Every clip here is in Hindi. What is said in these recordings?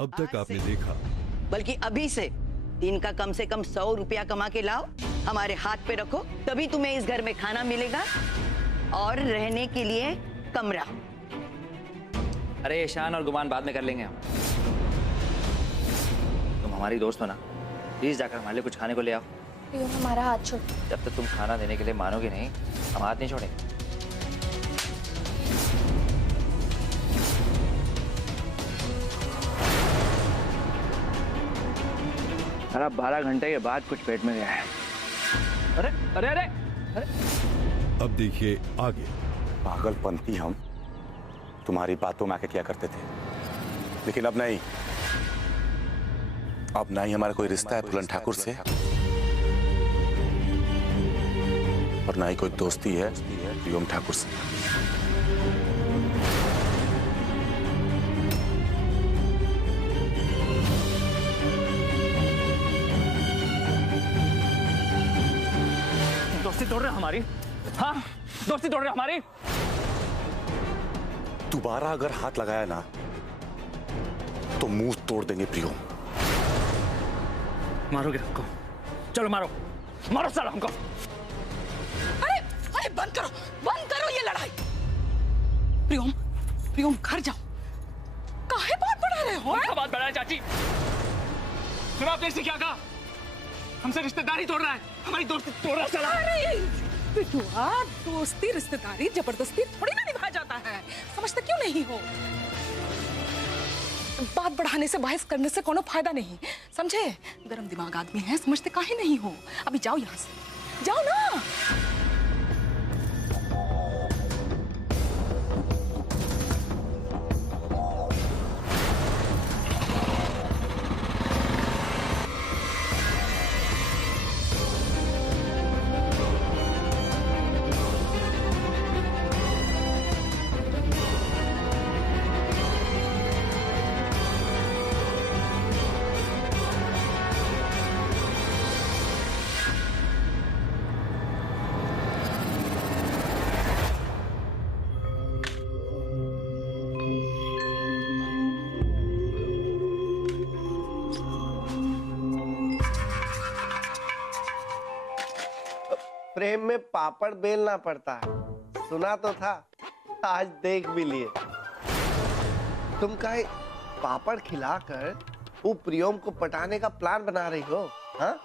अब तक आपने देखा, बल्कि अभी से दिन का कम से कम 100 रुपया कमा के लाओ, हमारे हाथ पे रखो, तभी तुम्हें इस घर में खाना मिलेगा और रहने के लिए कमरा। अरे ईशान और गुमान बाद में कर लेंगे हम। तुम हमारी दोस्त हो ना, प्लीज जाकर हमारे लिए कुछ खाने को ले आओ। हमारा हाथ छोड़। जब तक तुम खाना देने के लिए मानोगे नहीं, हम हाथ नहीं छोड़ेंगे। अरे 12 घंटे के बाद कुछ पेट में गया है। अरे अरे अरे अरे अब देखिए आगे। पागलपंती हम तुम्हारी बातों में आके क्या करते थे, लेकिन अब नहीं। अब नहीं हमारा कोई रिश्ता है फूलन ठाकुर से, और ना ही कोई दोस्ती है प्रियम ठाकुर से। दोस्ती तोड़ रहे हमारी? हाँ, दोस्ती तोड़ रहे हमारी। दोबारा अगर हाथ लगाया ना तो मुंह तोड़ देंगे प्रियम। मारोगे हमको? चलो मारो, मारो साला हमको। अरे अरे बंद करो ये लड़ाई। प्रियम प्रियम घर जाओ। काहे बात बढ़ा रहे हो? क्या बात बढ़ाए चाची? सुना आपने इससे क्या कहा? हमसे रिश्तेदारी तोड़ रहा है, हमारी दोस्ती तोड़ रहा है साला। अरे बिटुआ, दोस्ती रिश्तेदारी जबरदस्ती थोड़ी ना निभाया जाता है, समझते क्यों नहीं हो? बात बढ़ाने से, बहस करने से कोनो फायदा नहीं, समझे? गरम दिमाग आदमी है, समझते काहे नहीं हो? अभी जाओ यहाँ से, जाओ ना। प्रेम में पापड़ बेलना पड़ता है, सुना तो था, आज देख भी लिए। तुम कहे पापड़ खिलाकर वो प्रियम को पटाने का प्लान बना रही हो? हाँ?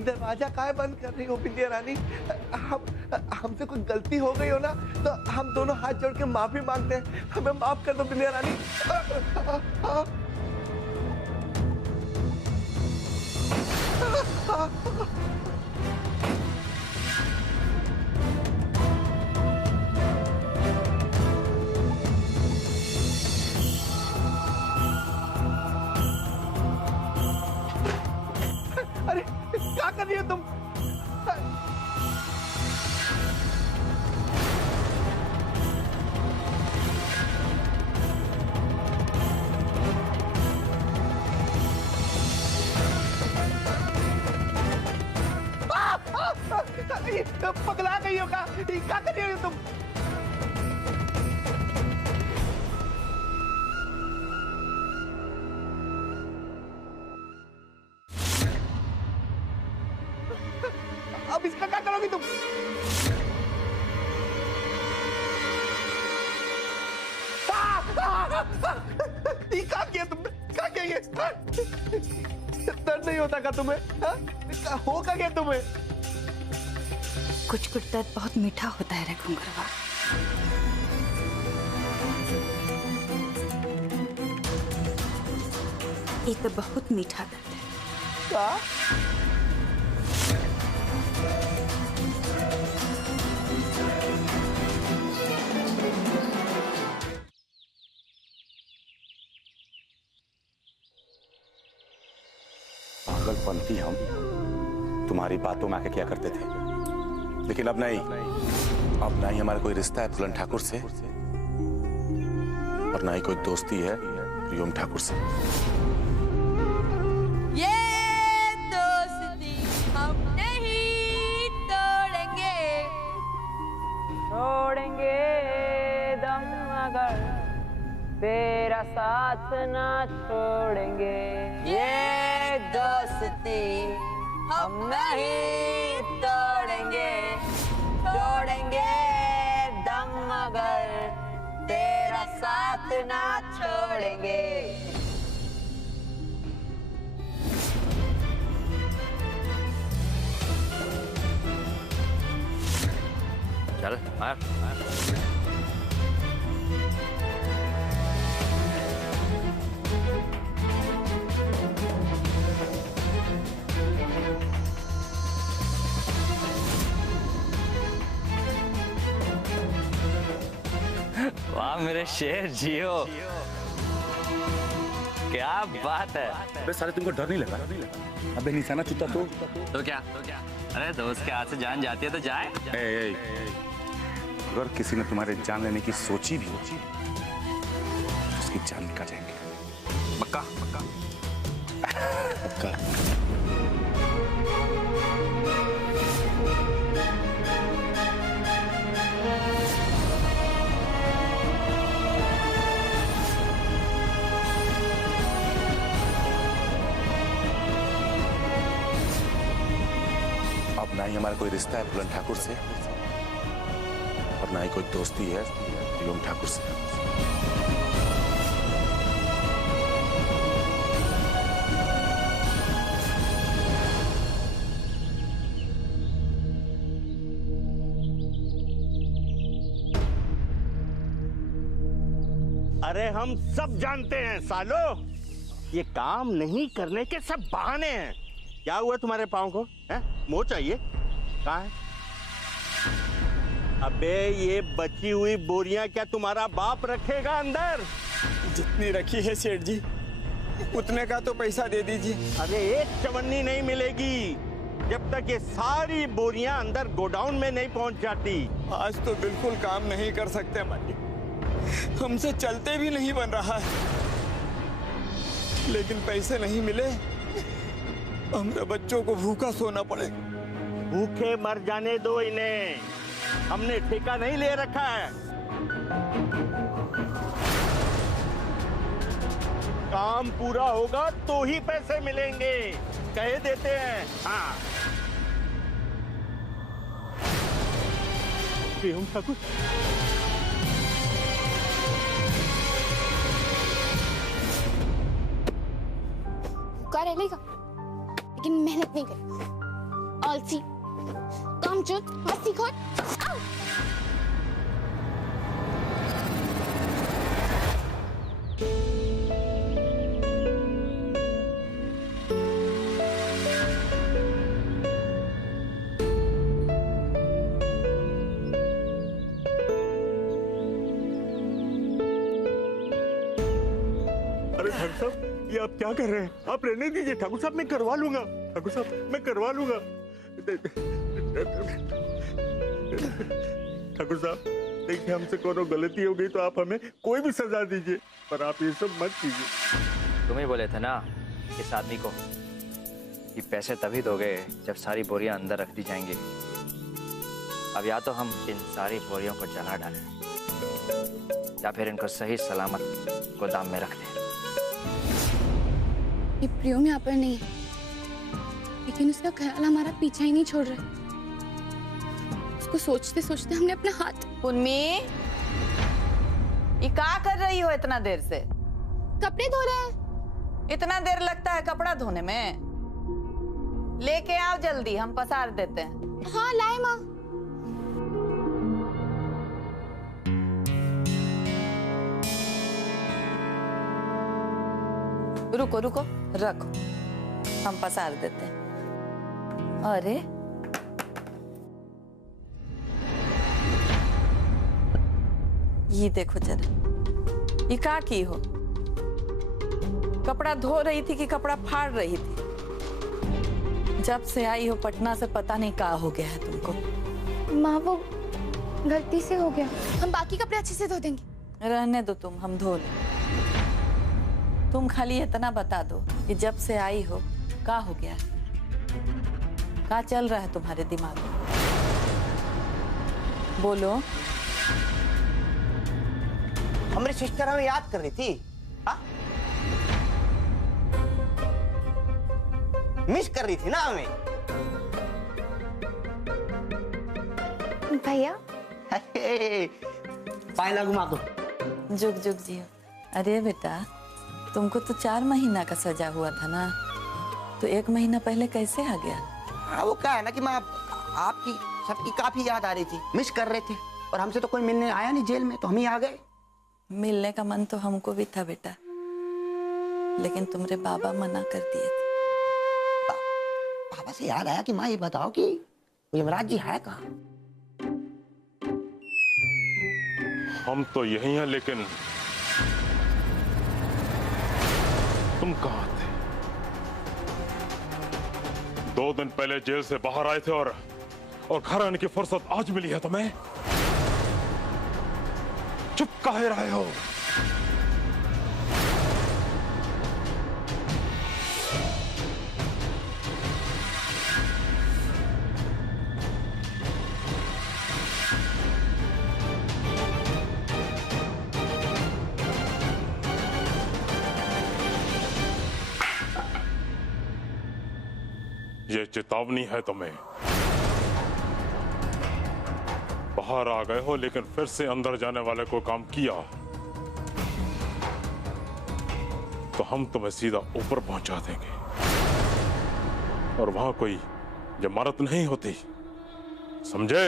दरवाजा काहे बंद कर रही हो विद्या रानी? हमसे कोई गलती हो गई हो ना तो हम दोनों हाथ जोड़ के माफी मांगते हैं, हमें माफ कर दो विद्या रानी। अरे क्या कर रही हो तुम? पगला गई हो क्या कर रही हो तुम? अब इसका क्या करोगी तुम? क्या किया तुमने? क्या किया ये? दर्द नहीं होता क्या तुम्हें? हो क्या गया तुम्हें? कुछ कुछ दर्द बहुत मीठा होता है रे घुंघरवा। ये तो बहुत मीठा दर्द है। क्या? पागलपंती हम तुम्हारी बातों में आके क्या करते थे, लेकिन अब नहीं। अब ना ही हमारा कोई रिश्ता है फूलन ठाकुर से, और ना ही कोई दोस्ती है प्रियम ठाकुर से। ये दोस्ती हम नहीं तोड़ेंगे, छोड़ेंगे दम मगर तेरा साथ ना छोड़ेंगे। ये दोस्ती हम नहीं तोड़ेंगे, छोड़ेंगे दम मगर तेरा साथ ना छोड़ेंगे। चल मार। वाह मेरे शेर जियो, क्या बात है। अबे साले तुमको डर नहीं लगा? अबे निशाना चुता तो क्या? अरे दोस्त के हाथ से जान जाती है तो जाए। ए, अगर किसी ने तुम्हारे जान लेने की सोची भी हो तो उसकी जान निकाल जाएंगे। पक्का? पक्का। अब ना ही हमारा कोई रिश्ता है बुलंद ठाकुर से और ना ही कोई दोस्ती है प्रियम ठाकुर से। अरे हम सब जानते हैं सालो, ये काम नहीं करने के सब बहाने हैं। क्या हुआ तुम्हारे पाँव को? हैं? मोह चाहिए? कहाँ है? अबे ये बची हुई बोरियां क्या तुम्हारा बाप रखेगा अंदर? जितनी रखी है सेठ जी उतने का तो पैसा दे दीजिए। अरे एक चवन्नी नहीं मिलेगी जब तक ये सारी बोरियां अंदर गोडाउन में नहीं पहुंच जाती। आज तो बिल्कुल काम नहीं कर सकते मालिक, हमसे चलते भी नहीं बन रहा है। लेकिन पैसे नहीं मिले, हमारे बच्चों को भूखा सोना पड़ेगा। भूखे मर जाने दो इन्हें, हमने ठेका नहीं ले रखा है। काम पूरा होगा तो ही पैसे मिलेंगे, कह देते हैं। हाँ प्रियम ठाकुर, कर लेगा लेकिन मेहनत नहीं कर। आलसी, कामचोर, मस्तीखोर। अरे ठाकुर साहब, ये आप क्या कर रहे हैं? आप रहने दीजिए ठाकुर साहब, मैं करवा लूंगा। ठाकुर साहब मैं करवा लूंगा। ठाकुर साहब देखिए, हमसे कोनो गलती हो गई तो आप हमें कोई भी सजा दीजिए, पर आप ये सब मत कीजिए। तुम ही बोले थे ना इस आदमी को कि पैसे तभी दोगे जब सारी बोरियां अंदर रख दी जाएंगी। अब या तो हम इन सारी बोरियों को जला डालें या फिर इनको सही सलामत गोदाम में रख दें। ये प्रियम यहाँ पर नहीं है, लेकिन उसका ख्याल हमारा पीछा ही नहीं छोड़ रहा। उसको सोचते सोचते हमने अपना हाथ। उन्मी, ये क्या कर रही हो इतना देर से? कपड़े धो रहे हैं। इतना देर लगता है कपड़ा धोने में? लेके आओ जल्दी, हम पसार देते हैं। हाँ लाए माँ। रुको रुको, रखो, हम पसार देते हैं। अरे ये देखो जरा, ये क्या की हो? कपड़ा धो रही थी कि कपड़ा फाड़ रही थी? जब से आई हो पटना से पता नहीं क्या हो गया है तुमको। माँ वो गलती से हो गया, हम बाकी कपड़े अच्छे से धो देंगे। रहने दो तुम, हम धो लें। तुम खाली इतना बता दो कि जब से आई हो का हो गया? क्या चल रहा है तुम्हारे दिमाग में? बोलो। हमारी सिस्टर हमें याद कर रही थी। हाँ? मिस कर रही थी ना हमें। भैया पायला घुमा दो। जुग जुग जियो। अरे बेटा, तुमको तो 4 महीना का सजा हुआ था ना, तो 1 महीना पहले कैसे आ गया? हाँ, वो क्या है ना कि मैं आपकी सबकी काफी याद आ रही थी, मिस कर रहे थे, और हमसे तो कोई मिलने आया नहीं जेल में, तो हम ही आ गए। मिलने का मन तो हमको भी था बेटा, लेकिन तुम्हारे बाबा मना कर दिए थे। पापा से याद आया कि माँ ये बताओ कि यमराज जी है कहाँ? हम तो यही हैं, लेकिन तुम कहाँ थे? 2 दिन पहले जेल से बाहर आए थे और घर आने की फुर्सत आज मिली है तुम्हें? चुप काहे रहे हो? ये चेतावनी है तुम्हें। बाहर आ गए हो, लेकिन फिर से अंदर जाने वाले को काम किया तो हम तुम्हें सीधा ऊपर पहुंचा देंगे, और वहां कोई जमानत नहीं होती, समझे?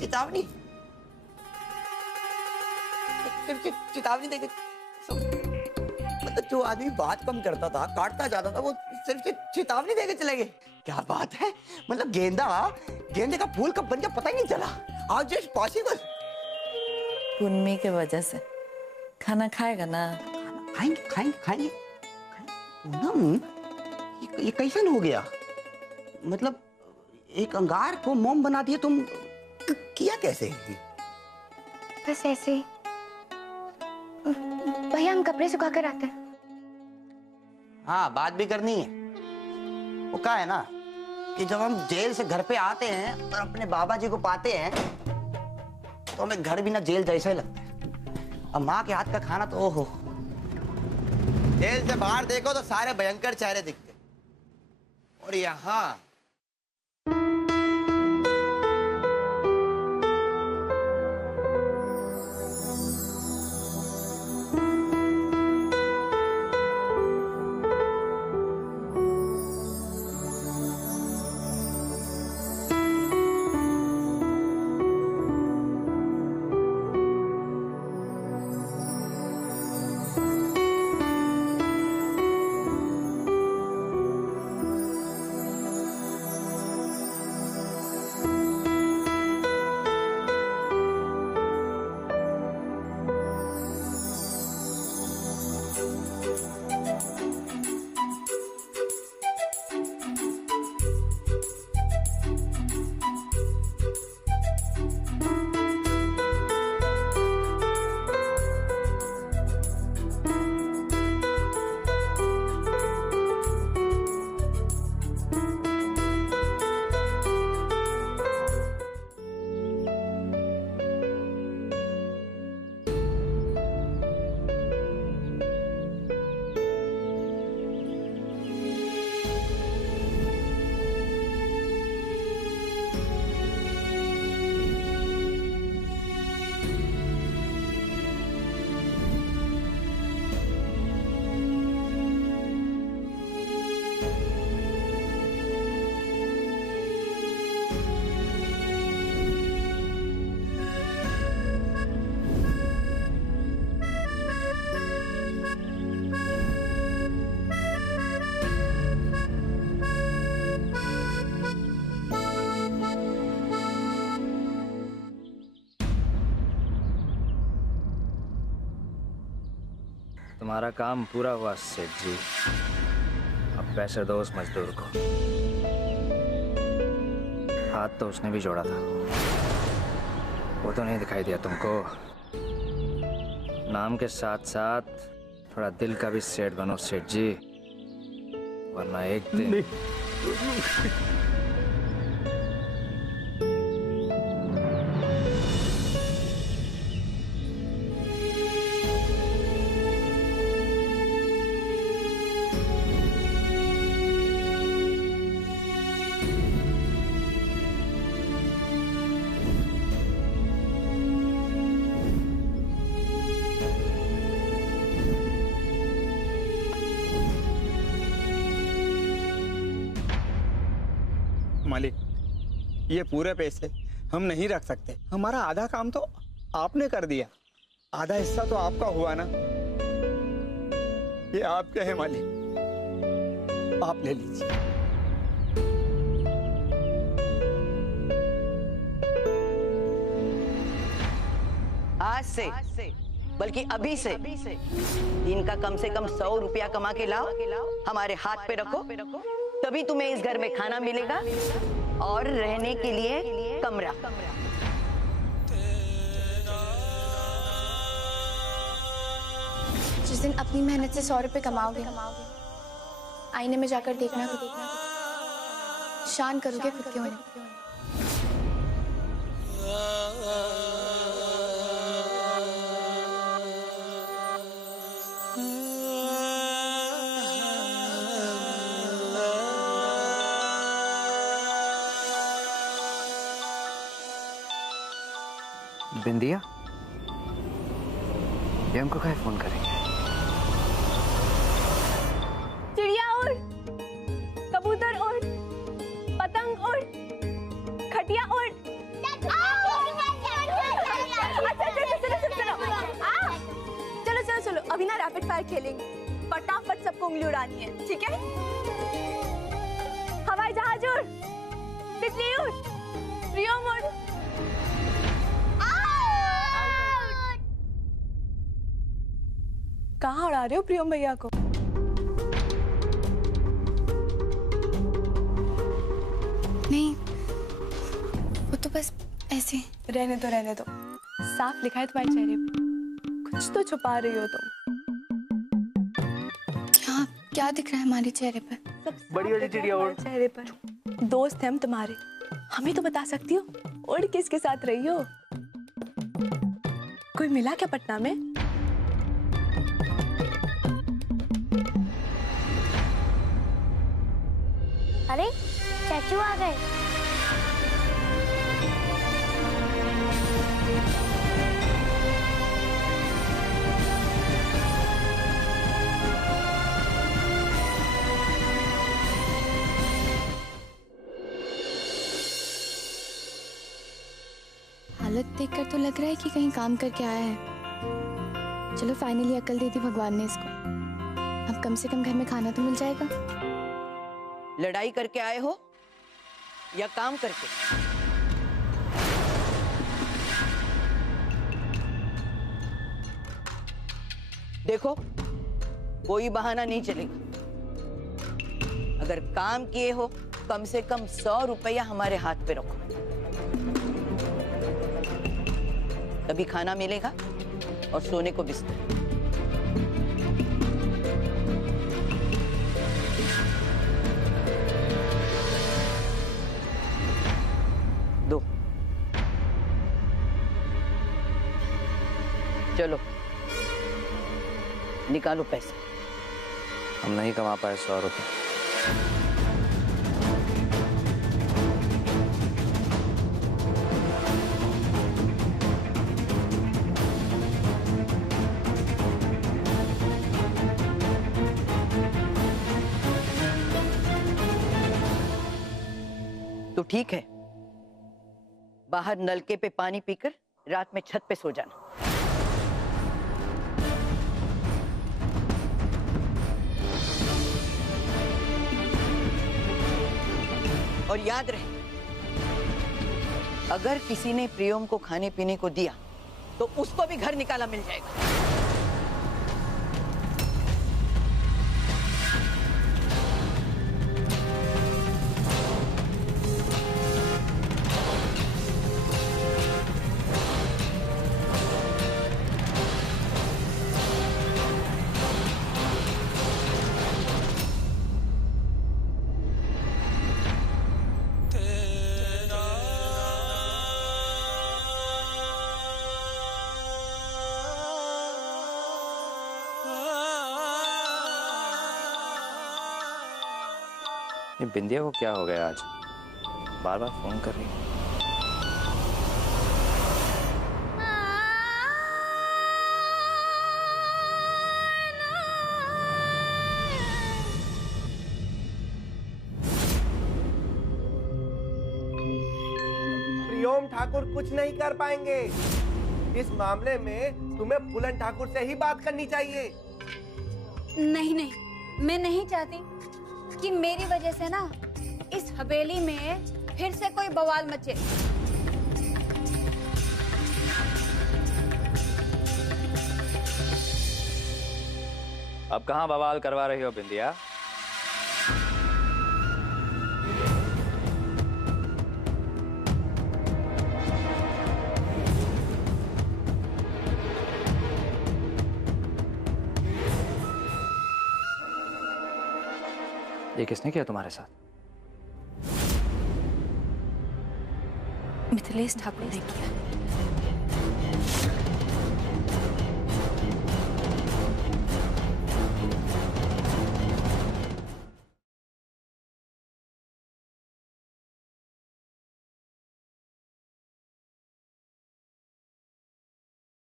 चेतावनी? चेतावनी देके मतलब जो आदमी बात कम करता था, काटता जाता था, वो सिर्फ चेतावनी देके चले गए। क्या बात है, मतलब गेंदे का फूल कब बन गया पता ही नहीं चला। How just possible? पुन्नी के वजह से। खाना खाएगा ना? खाएंगे खाएंगे खाएंगे। पूनम, ये कैसे हो गया? मतलब एक अंगार को मोम बना दिया तुम, किया कैसे? बस ऐसे ही। भैया हम कपड़े सुखा कर आते हैं। हाँ, बात भी करनी है। वो क्या है ना कि जब हम जेल से घर पे आते हैं और अपने बाबा जी को पाते हैं तो हमें घर भी ना जेल जैसा ही लगता है। अब माँ के हाथ का खाना तो ओहो, जेल से बाहर देखो तो सारे भयंकर चेहरे दिखते, और यहाँ तुम्हारा काम पूरा हुआ सेठ जी। अब पैसे दो उस मजदूर को। हाथ तो उसने भी जोड़ा था, वो तो नहीं दिखाई दिया तुमको। नाम के साथ साथ थोड़ा दिल का भी सेठ बनो सेठ जी, वरना एक दिन मालिक, ये पूरे पैसे हम नहीं रख सकते। हमारा आधा काम तो आपने कर दिया, आधा हिस्सा तो आपका हुआ ना। ये आपके हैं मालिक, आप ले लीजिए। आज से बल्कि अभी से इनका कम से कम 100 रुपया कमा के लाओ, हमारे हाथ पे रखो, तभी तुम्हें इस घर में खाना मिलेगा और रहने के लिए कमरा। जिस दिन अपनी मेहनत से 100 रुपए कमाओगे, आईने में जाकर देखना, शान करोगे खुद के होने। बिंदिया, ये हमको क्या फोन करेंगे? चिड़िया उड़, कबूतर उड़, पतंग उड़, खटिया उड़। चलो अभी ना रैपिड फायर खेलेंगे, फटाफट सबको उंगली उड़ानी है, ठीक है? हवाई जहाज उड़, तितली उड़, प्रियम उड़। कहाँ उड़ा रहे हो प्रियम भैया को? नहीं, वो तो बस ऐसे। रहने दो। साफ लिखा है तुम्हारे चेहरे पे, कुछ तो छुपा रही हो तुम। क्या दिख रहा है हमारे चेहरे पर? बड़ी वाली चिड़िया उड़ चेहरे पर। दोस्त हैं हम तुम्हारे, हमें तो बता सकती हो उड़ किसके साथ रही हो? कोई मिला क्या पटना में? अरे चाचू आ गए। हालत देखकर तो लग रहा है कि कहीं काम करके आया है। चलो फाइनली अकल दे दी भगवान ने इसको। अब कम से कम घर में खाना तो मिल जाएगा। लड़ाई करके आए हो या काम करके? देखो, कोई बहाना नहीं चलेगा। अगर काम किए हो, कम से कम 100 रुपया हमारे हाथ पे रखो, तभी खाना मिलेगा और सोने को बिस्तर। दो। चलो निकालो पैसे। हम नहीं कमा पाए 100 रुपये। तो ठीक है, बाहर नलके पे पानी पीकर रात में छत पे सो जाना। और याद रहे, अगर किसी ने प्रियम को खाने पीने को दिया तो उसको भी घर निकाला मिल जाएगा। ये बिंदिया को क्या हो गया आज, बार बार फोन कर रही है। प्रियोम ठाकुर कुछ नहीं कर पाएंगे। इस मामले में तुम्हें फूलन ठाकुर से ही बात करनी चाहिए। नहीं नहीं, मैं नहीं चाहती कि मेरी वजह से ना इस हवेली में फिर से कोई बवाल मचे। अब कहाँ बवाल करवा रही हो बिंदिया? ये किसने किया तुम्हारे साथ? मिथिलेश ठाकुर ने किया।